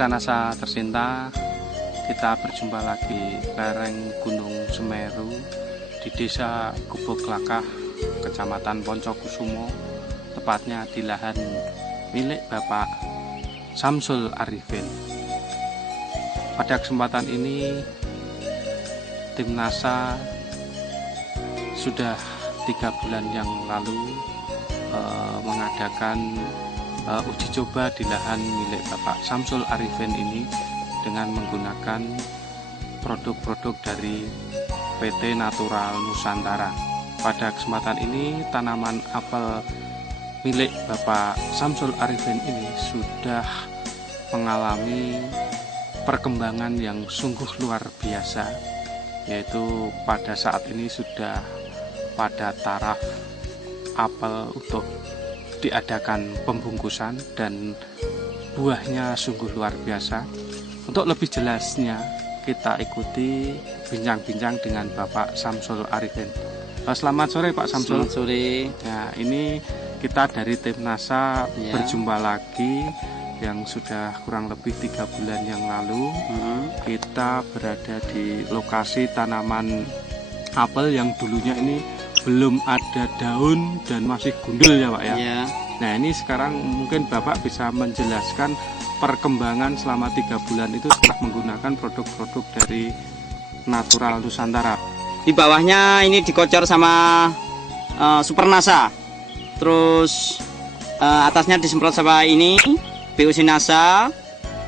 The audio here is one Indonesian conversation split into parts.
Nasa-nasa tercinta, kita berjumpa lagi lereng Gunung Semeru di Desa Gubuk Lakah, Kecamatan Poncokusumo, tepatnya di lahan milik Bapak Samsul Arifin. Pada kesempatan ini, tim NASA sudah 3 bulan yang lalu mengadakan uji coba di lahan milik Bapak Samsul Arifin ini dengan menggunakan produk-produk dari PT Natural Nusantara. Pada kesempatan ini, tanaman apel milik Bapak Samsul Arifin ini sudah mengalami perkembangan yang sungguh luar biasa, yaitu pada saat ini sudah pada taraf apel untuk diadakan pembungkusan dan buahnya sungguh luar biasa. Untuk lebih jelasnya, kita ikuti bincang-bincang dengan Bapak Samsul Arifin. Selamat sore Pak Samsul. Selamat sore. Nah, ini kita dari tim NASA berjumpa lagi yang sudah kurang lebih 3 bulan yang lalu. Kita berada di lokasi tanaman apel yang dulunya ini belum ada daun dan masih gundul ya Pak ya. Nah, ini sekarang mungkin Bapak bisa menjelaskan perkembangan selama 3 bulan itu setelah menggunakan produk-produk dari Natural Nusantara. Di bawahnya ini dikocor sama Super NASA. Terus atasnya disemprot sama ini BOC NASA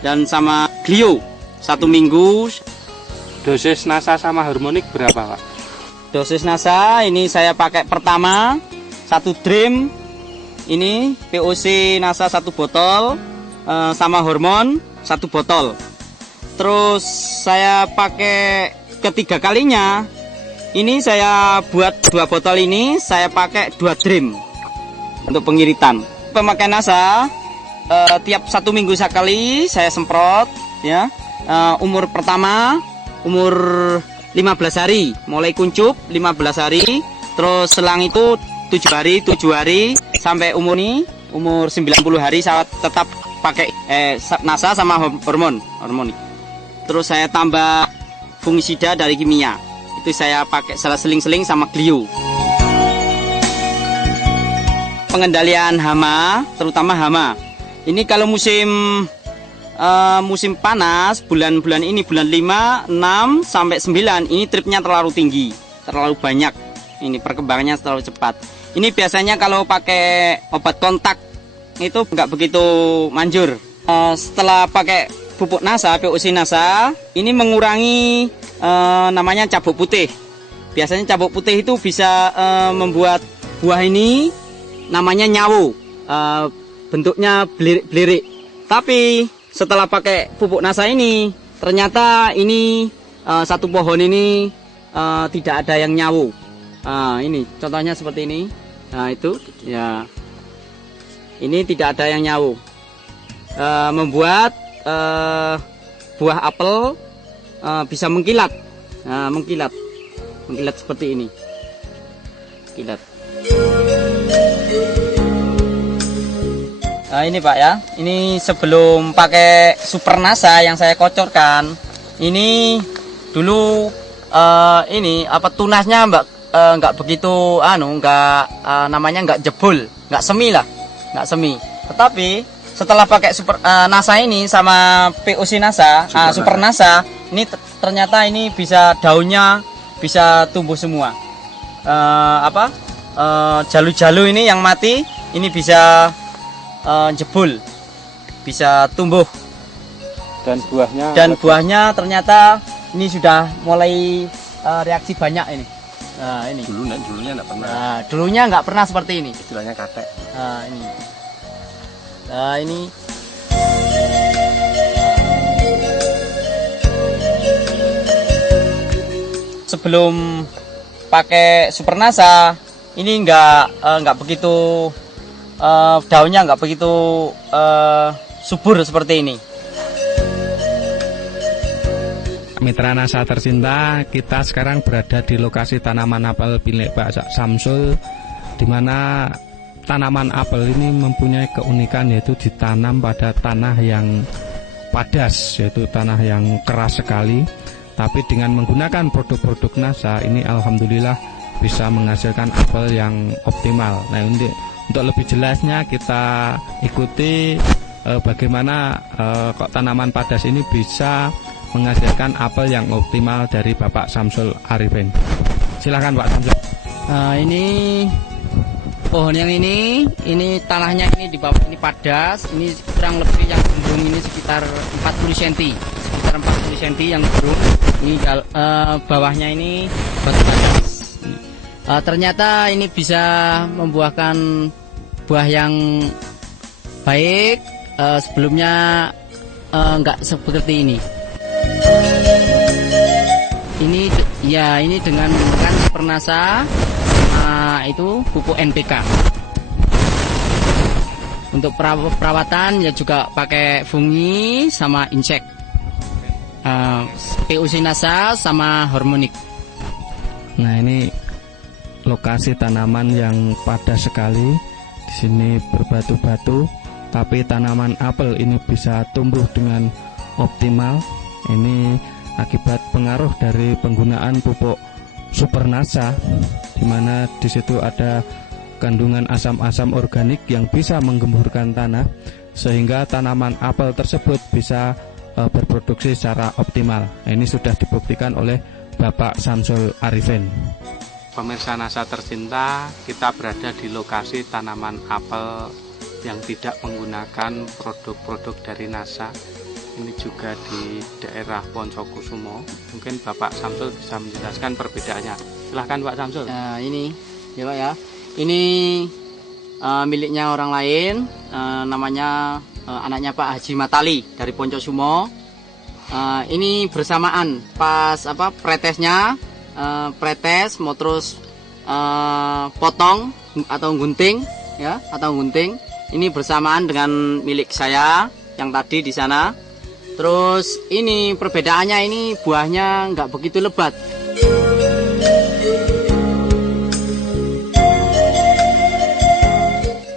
dan sama Glio 1 minggu. Dosis NASA sama harmonik berapa Pak? Dosis NASA ini saya pakai pertama 1 dream, ini POC NASA 1 botol, sama hormon 1 botol. Terus saya pakai ketiga kalinya, ini saya buat 2 botol ini saya pakai 2 dream untuk pengiritan. Pemakaian NASA tiap 1 minggu sekali saya semprot ya. Umur pertama umur 15 hari, mulai kuncup 15 hari, terus selang itu 7 hari sampai umur 90 hari saya tetap pakai NASA sama hormon. Terus saya tambah fungisida dari kimia. Itu saya pakai salah seling-seling sama Glio. Pengendalian hama, terutama hama. Ini kalau musim panas, bulan-bulan ini, bulan 5, 6, sampai 9, ini tripnya terlalu tinggi, terlalu banyak. Ini perkembangannya terlalu cepat. Ini biasanya kalau pakai obat kontak itu nggak begitu manjur. Setelah pakai pupuk NASA, POC NASA, ini mengurangi namanya cabuk putih. Biasanya cabuk putih itu bisa membuat buah ini namanya nyawu, bentuknya belirik. Tapi setelah pakai pupuk NASA ini, ternyata ini 1 pohon ini tidak ada yang nyawu. Ini contohnya seperti ini. Nah itu ya, ini tidak ada yang nyawu, membuat buah apel bisa mengkilat. Mengkilat seperti ini, kilat. Nah, ini Pak ya, ini sebelum pakai Super NASA yang saya kocorkan, ini dulu ini tunasnya nggak begitu namanya nggak jebol, nggak semi. Tetapi setelah pakai Super NASA ini sama POC NASA, Super NASA, ini ternyata ini bisa daunnya bisa tumbuh semua. Jalu-jalu ini yang mati ini bisa jebol, bisa tumbuh, dan buahnya ternyata ini sudah mulai reaksi banyak ini. Nah ini dulunya nggak pernah. Dulunya nggak pernah seperti ini. Istilahnya katek. Ini sebelum pakai Super NASA ini nggak begitu daunnya nggak begitu subur seperti ini. Mitra NASA tercinta, kita sekarang berada di lokasi tanaman apel milik Pak Samsul, di mana tanaman apel ini mempunyai keunikan yaitu ditanam pada tanah yang padas, yaitu tanah yang keras sekali. Tapi dengan menggunakan produk-produk NASA ini alhamdulillah bisa menghasilkan apel yang optimal. Nah, untuk lebih jelasnya kita ikuti bagaimana kok tanaman padas ini bisa menghasilkan apel yang optimal dari Bapak Samsul Arifin. Silakan Pak Samsul. Ini pohon yang ini tanahnya ini di bawah ini padas, ini kurang lebih yang gendung ini sekitar 40 cm, sekitar 40 cm yang gendung. Ini bawahnya ini batu padas. Ternyata ini bisa membuahkan buah yang baik. Sebelumnya enggak seperti ini. Ini dengan menggunakan Supernasa itu pupuk NPK. Untuk perawatan ya juga pakai fungi sama insek, PUC NASA sama hormonik. Nah, ini lokasi tanaman yang padas sekali. Di sini berbatu-batu, tapi tanaman apel ini bisa tumbuh dengan optimal. Ini akibat pengaruh dari penggunaan pupuk Supernasa, di mana di situ ada kandungan asam-asam organik yang bisa menggemburkan tanah, sehingga tanaman apel tersebut bisa berproduksi secara optimal. Ini sudah dibuktikan oleh Bapak Samsul Arifin. Pemirsa NASA tercinta, kita berada di lokasi tanaman apel yang tidak menggunakan produk-produk dari NASA. Ini juga di daerah Poncokusumo. Mungkin Bapak Samsul bisa menjelaskan perbedaannya. Silahkan Pak Samsul. Ini ya Pak ya. Ini miliknya orang lain, namanya anaknya Pak Haji Matali dari Poncokusumo. Ini bersamaan pas pretesnya, pretes mau terus potong atau gunting ya, atau gunting. Ini bersamaan dengan milik saya yang tadi di sana. Terus ini perbedaannya, ini buahnya nggak begitu lebat.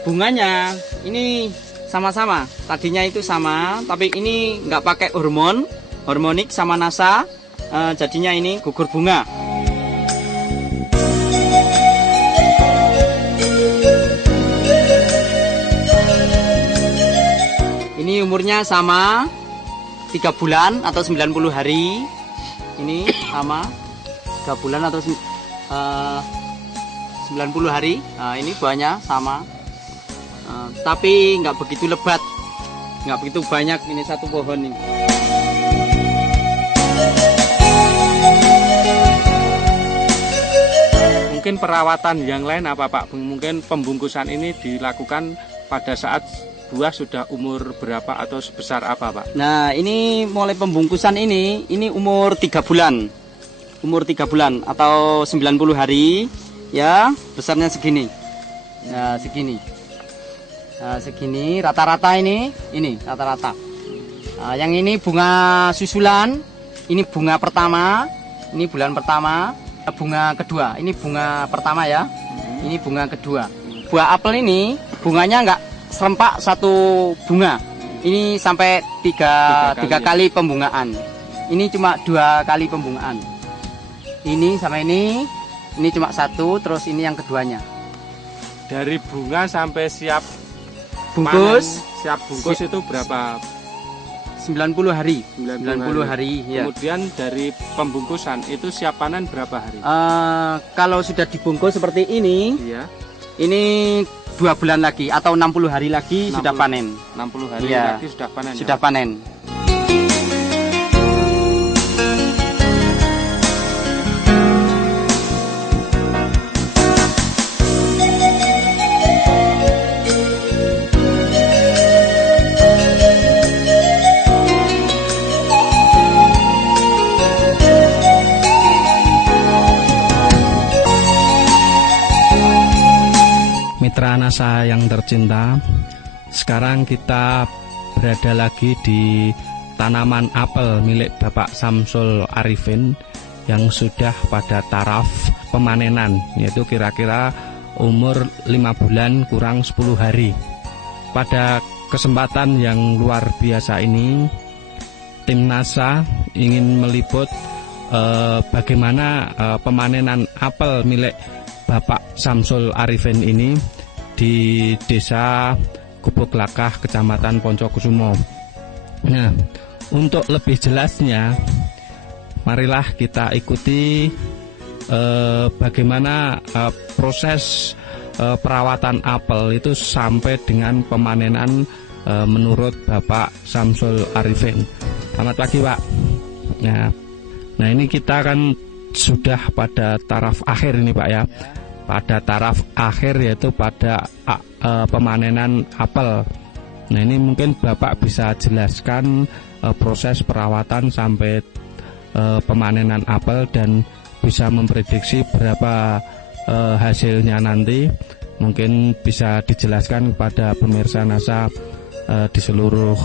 Bunganya ini sama-sama, tadinya itu sama, tapi ini nggak pakai hormonik sama NASA, jadinya ini gugur bunga. Ini umurnya sama 3 bulan atau 90 hari. Ini sama 3 bulan atau 90 hari. Ini buahnya sama, tapi nggak begitu lebat, nggak begitu banyak. Ini satu pohon ini. Mungkin perawatan yang lain apa Pak? Mungkin pembungkusan ini dilakukan pada saat buah sudah umur berapa atau sebesar apa Pak? Nah, ini mulai pembungkusan ini umur 3 bulan. Umur 3 bulan atau 90 hari ya, besarnya segini. Nah, segini. Nah, segini rata-rata ini rata-rata. Nah, yang ini bunga susulan, ini bunga pertama, ini bulan pertama, bunga kedua. Ini bunga pertama ya. Ini bunga kedua. Buah apel ini bunganya enggak serempak satu bunga. Ini sampai tiga kali pembungaan. Ini cuma 2 kali pembungaan. Ini sama ini cuma 1, terus ini yang keduanya. Dari bunga sampai siap bungkus, siap bungkus itu berapa? 90 hari. 90 hari ya. Kemudian dari pembungkusan itu siap panen berapa hari? Kalau sudah dibungkus seperti ini, iya. Ini 2 bulan lagi atau 60 hari lagi 60, sudah panen. 60 hari ya, lagi sudah panen. Sudah ya? panen. Mitra NASA yang tercinta, sekarang kita berada lagi di tanaman apel milik Bapak Samsul Arifin yang sudah pada taraf pemanenan, yaitu kira-kira umur 5 bulan kurang 10 hari. Pada kesempatan yang luar biasa ini, tim NASA ingin meliput bagaimana pemanenan apel milik Bapak Samsul Arifin ini di Desa Gubuk Lakah, Kecamatan Poncokusumo. Nah, untuk lebih jelasnya, marilah kita ikuti bagaimana proses perawatan apel itu sampai dengan pemanenan menurut Bapak Samsul Arifin. Selamat pagi, Pak. Nah, ini kita kan sudah pada taraf akhir ini, Pak ya. Pada taraf akhir yaitu pada pemanenan apel. Nah, ini mungkin Bapak bisa jelaskan proses perawatan sampai pemanenan apel dan bisa memprediksi berapa hasilnya nanti. Mungkin bisa dijelaskan kepada pemirsa NASA di seluruh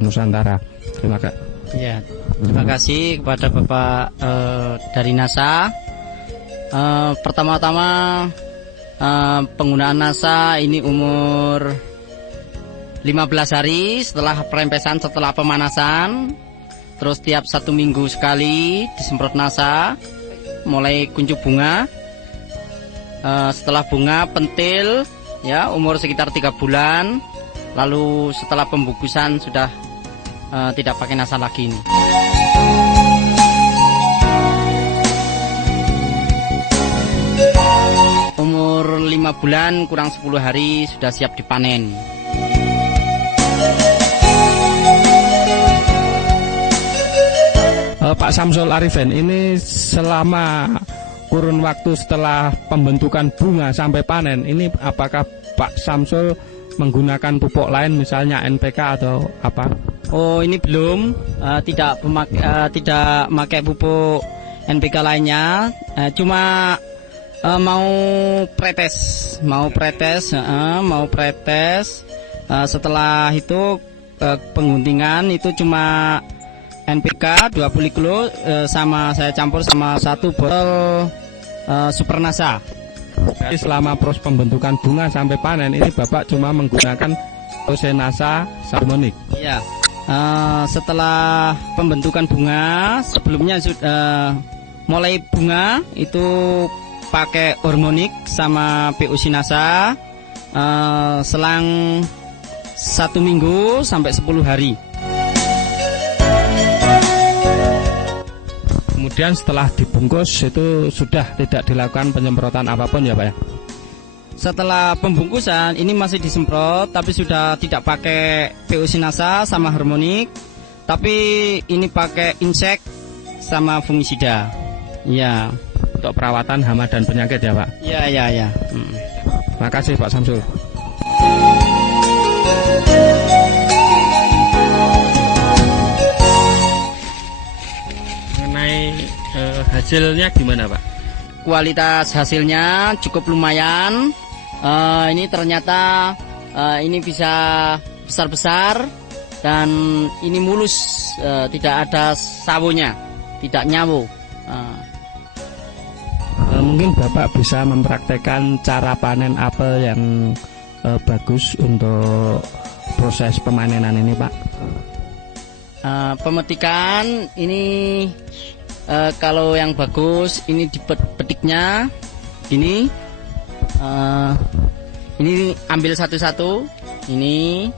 Nusantara. Terima kasih. Ya, terima kasih kepada Bapak dari NASA. Pertama-tama penggunaan NASA ini umur 15 hari setelah perempesan, setelah pemanasan. Terus tiap 1 minggu sekali disemprot NASA, mulai kuncup bunga. Setelah bunga pentil, ya umur sekitar 3 bulan. Lalu setelah pembungkusan sudah tidak pakai NASA lagi ini. Umur 5 bulan kurang 10 hari sudah siap dipanen. Pak Samsul Arifin, ini selama kurun waktu setelah pembentukan bunga sampai panen, ini apakah Pak Samsul menggunakan pupuk lain misalnya NPK atau apa? Oh, ini belum, tidak memakai pupuk NPK lainnya, cuma mau pretes. Setelah itu pengguntingan itu cuma NPK 20 kilo sama saya campur sama 1 botol Super NASA. Jadi selama proses pembentukan bunga sampai panen ini Bapak cuma menggunakan proses NASA harmonik. Iya. Setelah pembentukan bunga, sebelumnya sudah mulai bunga itu pakai hormonik sama PUC NASA selang 1 minggu sampai 10 hari. Kemudian setelah dibungkus itu sudah tidak dilakukan penyemprotan apapun ya Pak ya? Setelah pembungkusan ini masih disemprot, tapi sudah tidak pakai PUC NASA sama harmonik, tapi ini pakai insek sama fungisida. Ya. Untuk perawatan hama dan penyakit ya Pak? Ya. Terima kasih Pak Samsul. Mengenai hasilnya gimana Pak? Kualitas hasilnya cukup lumayan. Ini ternyata ini bisa besar-besar dan ini mulus, tidak ada sawonya, tidak nyawo. Mungkin Bapak bisa mempraktekkan cara panen apel yang bagus untuk proses pemanenan ini Pak. Pemetikan ini kalau yang bagus ini dipetiknya gini. Ini ambil satu-satu, ini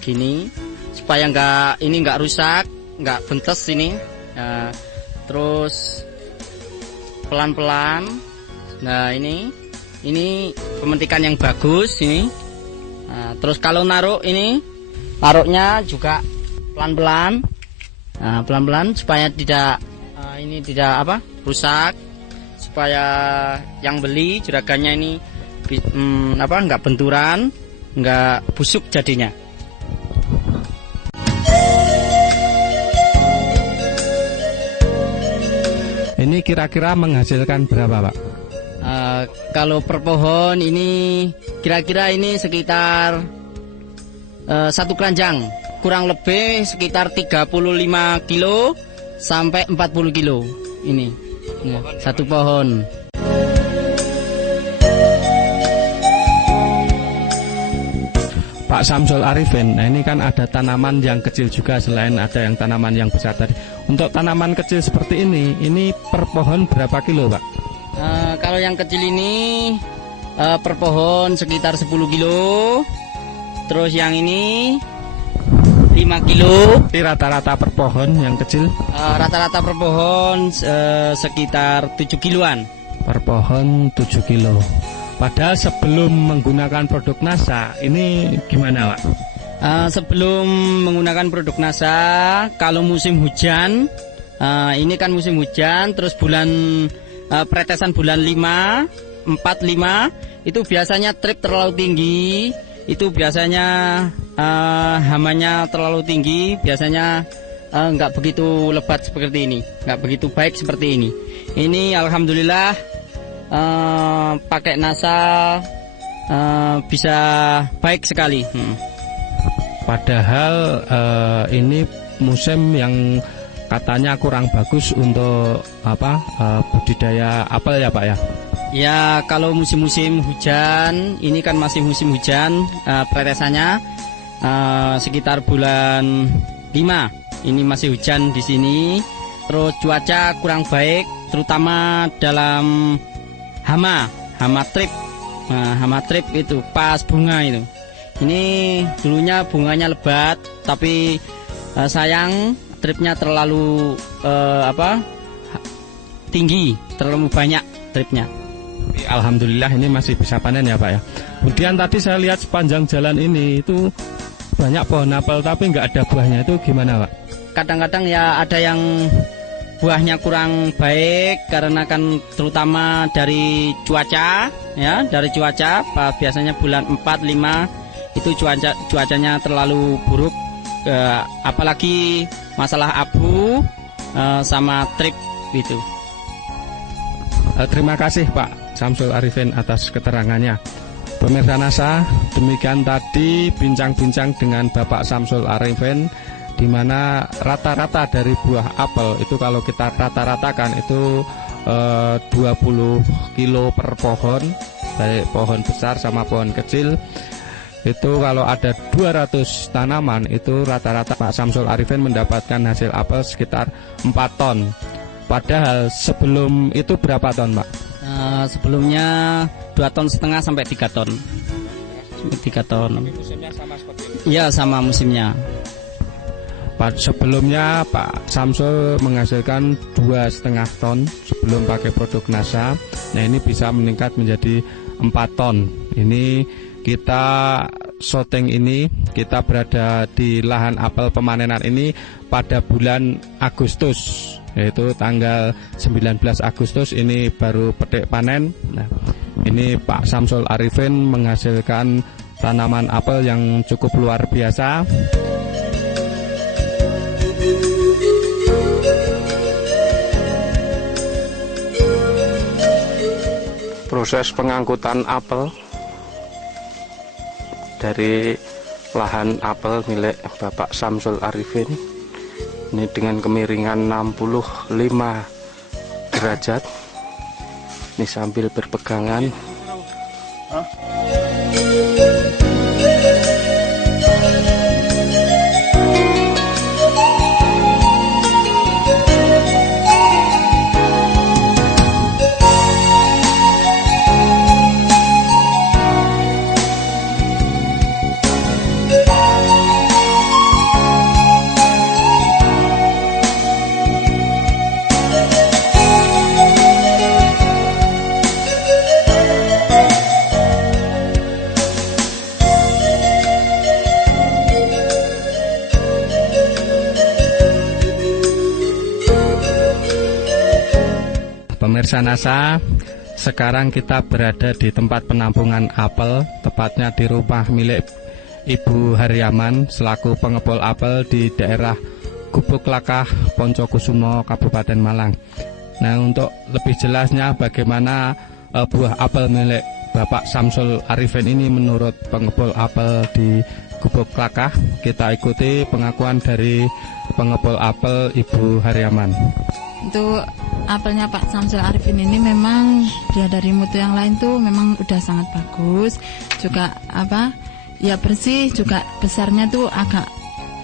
gini supaya nggak rusak, nggak bentes ini. Terus pelan-pelan. Nah, ini pemetikan yang bagus ini. Terus kalau naruhnya juga pelan-pelan. Pelan-pelan supaya tidak rusak, supaya yang beli juragannya ini nggak benturan, nggak busuk jadinya. Ini kira-kira menghasilkan berapa Pak? Kalau per pohon ini kira-kira ini sekitar 1 keranjang, kurang lebih sekitar 35 kilo sampai 40 kilo ini ya, 1 pohon. Pak Samsul Arifin, nah ini kan ada tanaman yang kecil juga selain ada yang tanaman yang besar tadi. Untuk tanaman kecil seperti ini per pohon berapa kilo, Pak? Kalau yang kecil ini per pohon sekitar 10 kilo. Terus yang ini 5 kilo. Tapi rata-rata per pohon yang kecil? Rata-rata per pohon sekitar 7 kiloan. Per pohon 7 kilo. Padahal sebelum menggunakan produk NASA, ini gimana, Pak? Sebelum menggunakan produk NASA, kalau musim hujan, ini kan musim hujan, terus bulan pretesan bulan 5, 4, 5, itu biasanya trip terlalu tinggi, itu biasanya hamanya terlalu tinggi, biasanya nggak begitu lebat seperti ini, nggak begitu baik seperti ini. Ini alhamdulillah pakai NASA bisa baik sekali. Padahal ini musim yang katanya kurang bagus untuk budidaya apel ya, Pak ya? Ya, kalau musim-musim hujan, ini kan masih musim hujan, pretesannya sekitar bulan 5. Ini masih hujan di sini. Terus cuaca kurang baik, terutama dalam hama trip. Hama trip itu pas bunga itu. Ini dulunya bunganya lebat, tapi sayang tripnya terlalu tinggi, terlalu banyak tripnya. Alhamdulillah ini masih bisa panen ya, Pak ya. Kemudian tadi saya lihat sepanjang jalan ini itu banyak pohon apel tapi nggak ada buahnya, itu gimana, Pak? Kadang-kadang ya ada yang buahnya kurang baik karena kan terutama dari cuaca ya, dari cuaca biasanya bulan 4, 5 itu cuacanya terlalu buruk, apalagi masalah abu sama trip gitu. Terima kasih Pak Samsul Arifin atas keterangannya. Pemirsa NASA, demikian tadi bincang-bincang dengan Bapak Samsul Arifin, di mana rata-rata dari buah apel itu kalau kita rata-ratakan itu 20 kilo per pohon, baik pohon besar sama pohon kecil. Itu kalau ada 200 tanaman itu rata-rata Pak Samsul Arifin mendapatkan hasil apel sekitar 4 ton. Padahal sebelum itu berapa ton, Pak? Sebelumnya 2,5 ton sampai 3 ton. 3 ton. Musimnya sama seperti ini? Iya, sama musimnya. Sebelumnya Pak Samsul menghasilkan 2,5 ton sebelum pakai produk NASA. Nah ini bisa meningkat menjadi 4 ton. Ini kita syuting ini, kita berada di lahan apel pemanenan ini pada bulan Agustus, yaitu tanggal 19 Agustus ini baru petik panen. Nah, ini Pak Samsul Arifin menghasilkan tanaman apel yang cukup luar biasa. Proses pengangkutan apel dari lahan apel milik Bapak Samsul Arifin ini dengan kemiringan 65 derajat. Ini sambil berpegangan. Pemirsa NASA, sekarang kita berada di tempat penampungan apel, tepatnya di rumah milik Ibu Haryaman selaku pengepul apel di daerah Gubuk Lakah, Poncokusumo, Kabupaten Malang. Nah, untuk lebih jelasnya bagaimana buah apel milik Bapak Samsul Arifin ini menurut pengepul apel di Gubuk Lakah, kita ikuti pengakuan dari pengepul apel Ibu Haryaman. Untuk apelnya Pak Samsul Arifin ini memang dia dari mutu yang lain tuh memang udah sangat bagus. Juga ya bersih, juga besarnya tuh agak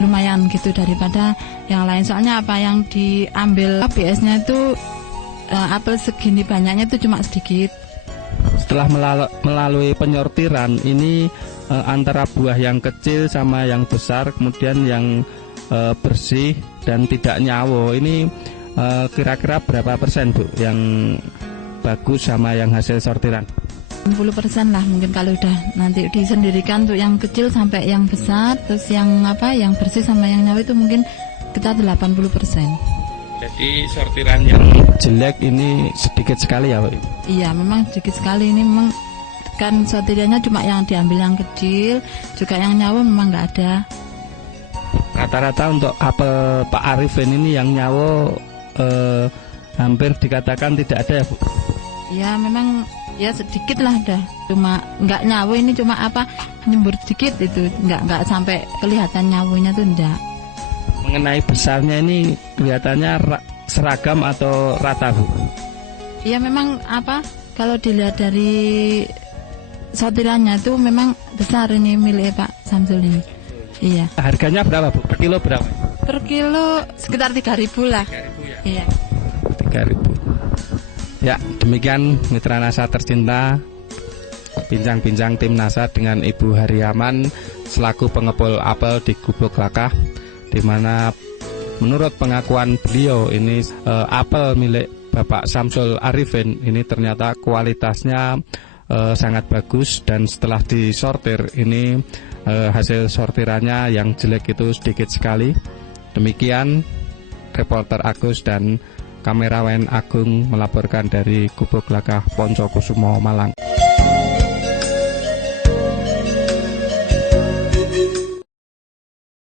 lumayan gitu daripada yang lain. Soalnya apa yang diambil ABS-nya itu apel segini banyaknya itu cuma sedikit. Setelah melalui penyortiran ini antara buah yang kecil sama yang besar, kemudian yang bersih dan tidak nyawo, ini kira-kira berapa persen Bu yang bagus sama yang hasil sortiran? 60% lah mungkin kalau udah nanti disendirikan untuk yang kecil sampai yang besar, terus yang yang bersih sama yang nyawa itu mungkin kita 80%. Jadi sortiran yang jelek ini sedikit sekali ya Bu? Iya, memang sedikit sekali. Ini memang kan sortirannya cuma yang diambil yang kecil, juga yang nyawa memang nggak ada. Rata-rata untuk apel Pak Arifin ini yang nyawo hampir dikatakan tidak ada ya Bu? Ya memang ya sedikit lah dah, cuma nggak nyawa ini, cuma nyembur sedikit itu, nggak sampai kelihatan nyawanya tuh enggak. Mengenai besarnya ini kelihatannya seragam atau rata Bu? Iya memang kalau dilihat dari sortirannya tuh memang besar ini milik Pak Samsul ini. Iya. Harganya berapa Bu? Per kilo berapa? Per kilo sekitar 3.000 lah. 3.000 ya? Iya. 3.000. Ya, demikian Mitra NASA tercinta, bincang-bincang tim NASA dengan Ibu Hariaman selaku pengepul apel di Gubuk Lakah, di mana menurut pengakuan beliau ini apel milik Bapak Samsul Arifin ini ternyata kualitasnya sangat bagus, dan setelah disortir ini hasil sortirannya yang jelek itu sedikit sekali. Demikian reporter Agus dan kamerawan Agung melaporkan dari Gubuk Lakah Poncokusumo, Malang.